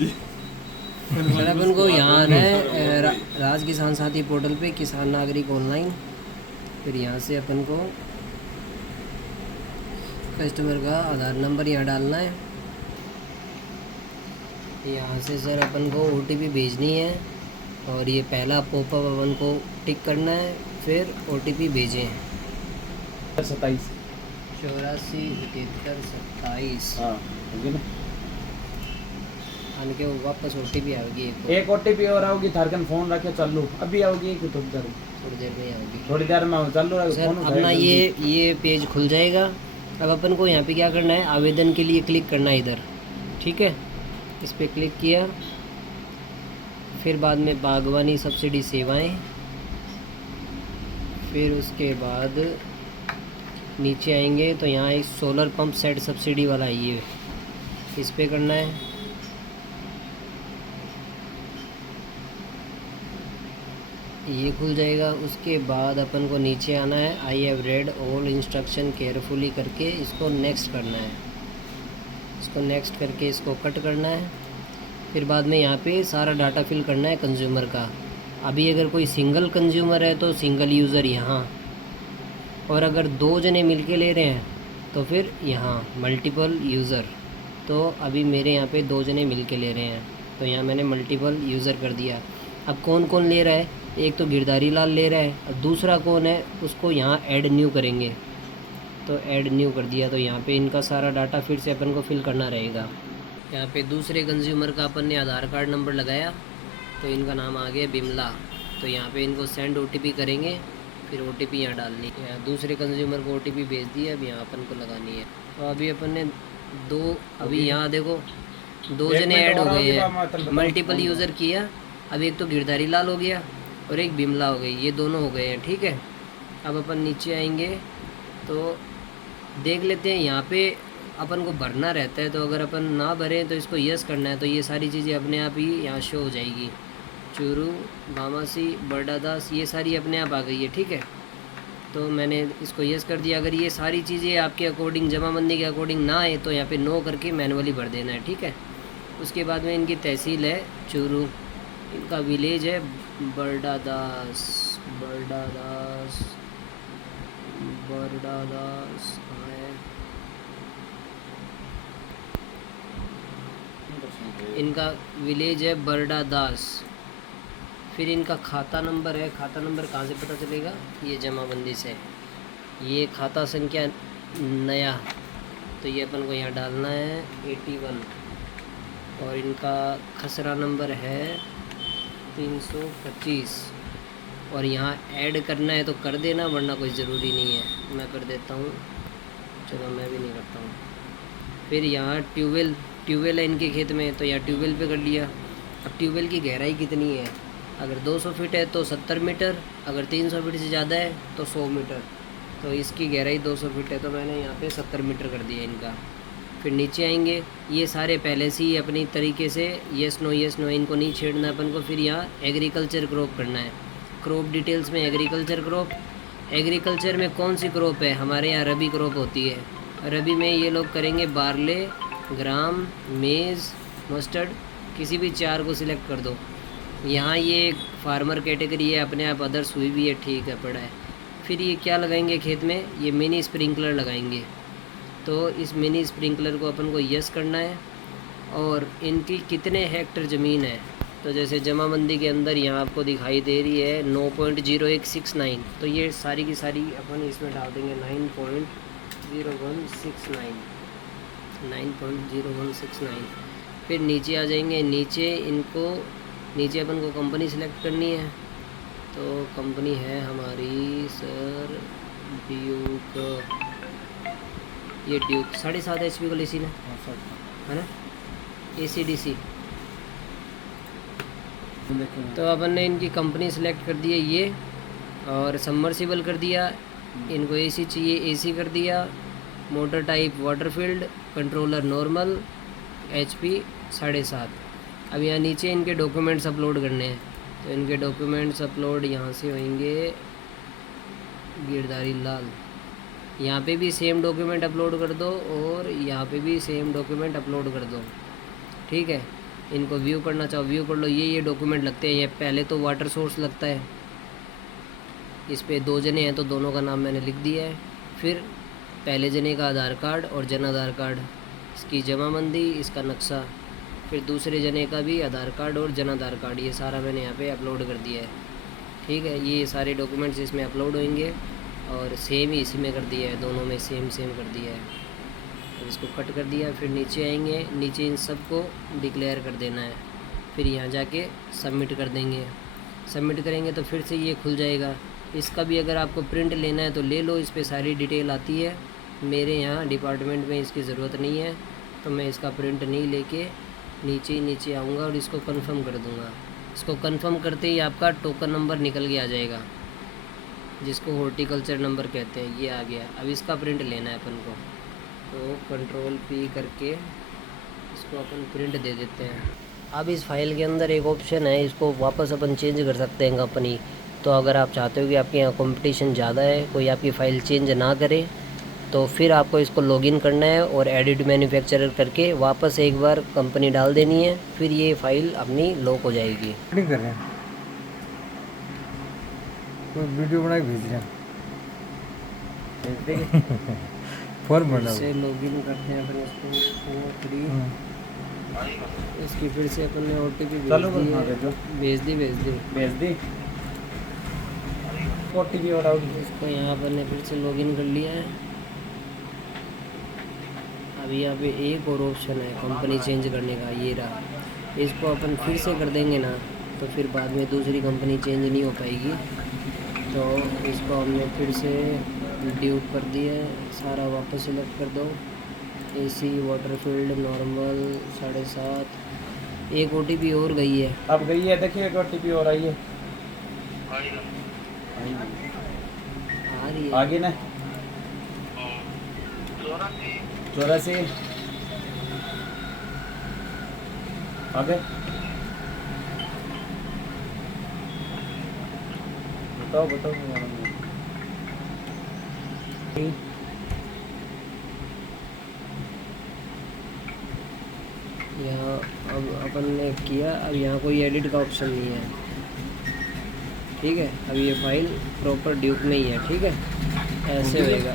Sir अपन को यहाँ आना है राज किसान साथी पोर्टल पे किसान नागरिक ऑनलाइन। फिर यहाँ से अपन को कस्टमर का आधार नंबर यहाँ डालना है। यहाँ से सर अपन को OTP भेजनी है और ये पहला पॉपअप अपन को टिक करना है, फिर OTP भेजें 27 84 73 27। हाँ आने के वापस OTP आएगी एक OTP और आओगी। थारकन फोन रखे चालू अभी आओगी कि थोड़ी देर में आएगी। थोड़ी देर में चालू सर फोन अपना ये पेज खुल जाएगा। अब अपन को यहाँ पे क्या करना है, आवेदन के लिए क्लिक करना है इधर, ठीक है। इस पर क्लिक किया, फिर बाद में बागवानी सब्सिडी सेवाएं, फिर उसके बाद नीचे आएंगे तो यहाँ एक सोलर पंप सेट सब्सिडी वाला है, ये इस पर करना है। ये खुल जाएगा। उसके बाद अपन को नीचे आना है, I have read all instruction carefully करके इसको नेक्स्ट करना है। इसको नेक्स्ट करके इसको कट करना है। फिर बाद में यहाँ पे सारा डाटा फिल करना है कंज्यूमर का। अभी अगर कोई सिंगल कंज्यूमर है तो सिंगल यूज़र यहाँ, और अगर 2 जने मिल के ले रहे हैं तो फिर यहाँ मल्टीपल यूज़र। तो अभी मेरे यहाँ पे 2 जने मिल के ले रहे हैं तो यहाँ मैंने मल्टीपल यूज़र कर दिया। अब कौन कौन ले रहा है, एक तो गिरधारी लाल ले रहा है और दूसरा कौन है उसको यहाँ ऐड न्यू करेंगे। तो ऐड न्यू कर दिया। तो यहाँ पे इनका सारा डाटा फिर से अपन को फिल करना रहेगा। यहाँ पे दूसरे कंज्यूमर का अपन ने आधार कार्ड नंबर लगाया तो इनका नाम आ गया बिमला। तो यहाँ पे इनको सेंड OTP करेंगे, फिर OTP यहाँ डालनी है। यहाँ दूसरे कंज्यूमर को OTP भेज दिया, अब यहाँ अपन को लगानी है। तो अभी अपन ने 2, अभी यहाँ देखो 2 जने ऐड हो गए हैं, मल्टीपल यूज़र किया। अब एक तो गिरधारी लाल हो गया और एक बिमला हो गई, ये दोनों हो गए हैं, ठीक है। अब अपन नीचे आएंगे तो देख लेते हैं, यहाँ पे अपन को भरना रहता है। तो अगर अपन ना भरें तो इसको यस करना है, तो ये सारी चीज़ें अपने आप ही यहाँ शो हो जाएगी। चूरू, बामासी, बर्डादास, ये सारी अपने आप आ गई है, ठीक है। तो मैंने इसको यस कर दिया। अगर ये सारी चीज़ें आपके अकॉर्डिंग, जमाबंदी के अकॉर्डिंग ना आए तो यहाँ पे नो करके मैनुअली भर देना है, ठीक है। उसके बाद में इनकी तहसील है चूरू, इनका विलेज है बर्डादास। बर्डादास कहाँ है, इनका विलेज है बर्डादास। फिर इनका खाता नंबर है। खाता नंबर कहाँ से पता चलेगा, ये जमाबंदी से। ये खाता संख्या नया, तो ये अपन को यहाँ डालना है 81। और इनका खसरा नंबर है 325। और यहाँ ऐड करना है तो कर देना, वरना कोई ज़रूरी नहीं है। मैं कर देता हूँ, चलो मैं भी नहीं करता हूँ। फिर यहाँ ट्यूबवेल है इनके खेत में, तो यहाँ ट्यूबवेल पे कर लिया। अब ट्यूबवेल की गहराई कितनी है, अगर 200 फीट है तो 70 मीटर, अगर 300 फीट से ज़्यादा है तो 100 मीटर। तो इसकी गहराई 200 फीट है, तो मैंने यहाँ पे 70 मीटर कर दिया इनका। फिर नीचे आएंगे, ये सारे पहले से ही अपनी तरीके से येस नो इनको नहीं छेड़ना अपन को। फिर यहाँ एग्रीकल्चर क्रॉप करना है। क्रॉप डिटेल्स में एग्रीकल्चर क्रॉप, एग्रीकल्चर में कौन सी क्रॉप है, हमारे यहाँ रबी क्रॉप होती है। रबी में ये लोग करेंगे बारले, ग्राम, मेज़, मस्टर्ड, किसी भी 4 को सिलेक्ट कर दो। यहाँ ये फार्मर कैटेगरी है, अपने आप अदर्स हुई भी है, ठीक है, पड़ा है। फिर ये क्या लगाएंगे खेत में, ये मिनी स्प्रिंकलर लगाएंगे। तो इस मिनी स्प्रिंकलर को अपन को यस करना है। और इनकी कितने हेक्टर ज़मीन है, तो जैसे जमाबंदी के अंदर यहाँ आपको दिखाई दे रही है 9.0169, तो ये सारी की सारी अपन इसमें डाल देंगे 9.0169। फिर नीचे आ जाएंगे। नीचे अपन को कंपनी सेलेक्ट करनी है। तो कंपनी है हमारी सर ड्यूक, ये ड्यूक 7.5 HP को लेसी ना, है ना, ACDC। तो अपन ने इनकी कंपनी सेलेक्ट कर दी है ये, और सबमर्सिबल कर दिया। इनको AC चाहिए, AC कर दिया। Motor type Waterfield, controller normal, HP 7.5। अब यहाँ नीचे इनके डॉक्यूमेंट्स अपलोड करने हैं। तो इनके डॉक्यूमेंट्स अपलोड यहाँ से होंगे गिरधारी लाल। यहाँ पे भी सेम डॉक्यूमेंट अपलोड कर दो और यहाँ पे भी सेम डॉक्यूमेंट अपलोड कर दो, ठीक है। इनको व्यू करना चाहो व्यू कर लो। ये डॉक्यूमेंट लगते हैं। ये पहले तो वाटर सोर्स लगता है, इस पे 2 जने हैं तो दोनों का नाम मैंने लिख दिया है। फिर पहले जने का आधार कार्ड और जन आधार कार्ड, इसकी जमाबंदी, इसका नक्शा। फिर दूसरे जने का भी आधार कार्ड और जन आधार कार्ड, ये सारा मैंने यहाँ पे अपलोड कर दिया है। ठीक है, ये सारे डॉक्यूमेंट्स इसमें अपलोड होंगे और सेम ही इसी में कर दिया है, दोनों में सेम कर दिया है। अब इसको कट कर दिया। फिर नीचे आएंगे, नीचे इन सब को डिक्लेयर कर देना है। फिर यहाँ जाके सबमिट कर देंगे। सबमिट करेंगे तो फिर से ये खुल जाएगा। इसका भी अगर आपको प्रिंट लेना है तो ले लो, इस पर सारी डिटेल आती है। मेरे यहाँ डिपार्टमेंट में इसकी ज़रूरत नहीं है तो मैं इसका प्रिंट नहीं लेके नीचे आऊँगा और इसको कंफर्म कर दूँगा। इसको कंफर्म करते ही आपका टोकन नंबर निकल के आ जाएगा, जिसको हॉर्टिकल्चर नंबर कहते हैं। ये आ गया। अब इसका प्रिंट लेना है अपन को, तो कंट्रोल P करके इसको अपन प्रिंट दे देते हैं। अब इस फाइल के अंदर एक ऑप्शन है, इसको वापस अपन चेंज कर सकते हैं कंपनी। तो अगर आप चाहते हो कि आपके यहाँ कंपटीशन ज़्यादा है, कोई आपकी फ़ाइल चेंज ना करे, तो फिर आपको इसको लॉगिन करना है और एडिट मैन्युफैक्चरर करके वापस एक बार कंपनी डाल देनी है। फिर ये फ़ाइल अपनी लॉक हो जाएगी। नहीं कर रहे हैं, कोई वीडियो बना के भेज रहे हैं फॉर्म बना से लॉगिन करते हैं अपन इसको। इसकी फिर से अपन ने OTP भेज दी। OTP और आउट इसको यहाँ पर ने फिर से लॉगिन कर लिया है। अभी यहाँ पे एक और ऑप्शन है कंपनी चेंज करने का, ये रहा। इसको अपन फिर से कर देंगे ना तो फिर बाद में दूसरी कंपनी चेंज नहीं हो पाएगी। तो इसको हमने फिर से ड्यूप कर दिया है, सारा वापस सिलेक्ट कर दो। AC Waterfield normal 7.5। एक OTP और गई है। अब गई है, देखिए एक OTP और आई है। आ रही है आगे ना 84 आगे बताओ यहाँ। अब अपन ने किया, अब यहाँ कोई एडिट का ऑप्शन नहीं है। ठीक है, अब ये फाइल प्रॉपर ड्यूक में ही है। ठीक है, ऐसे होएगा।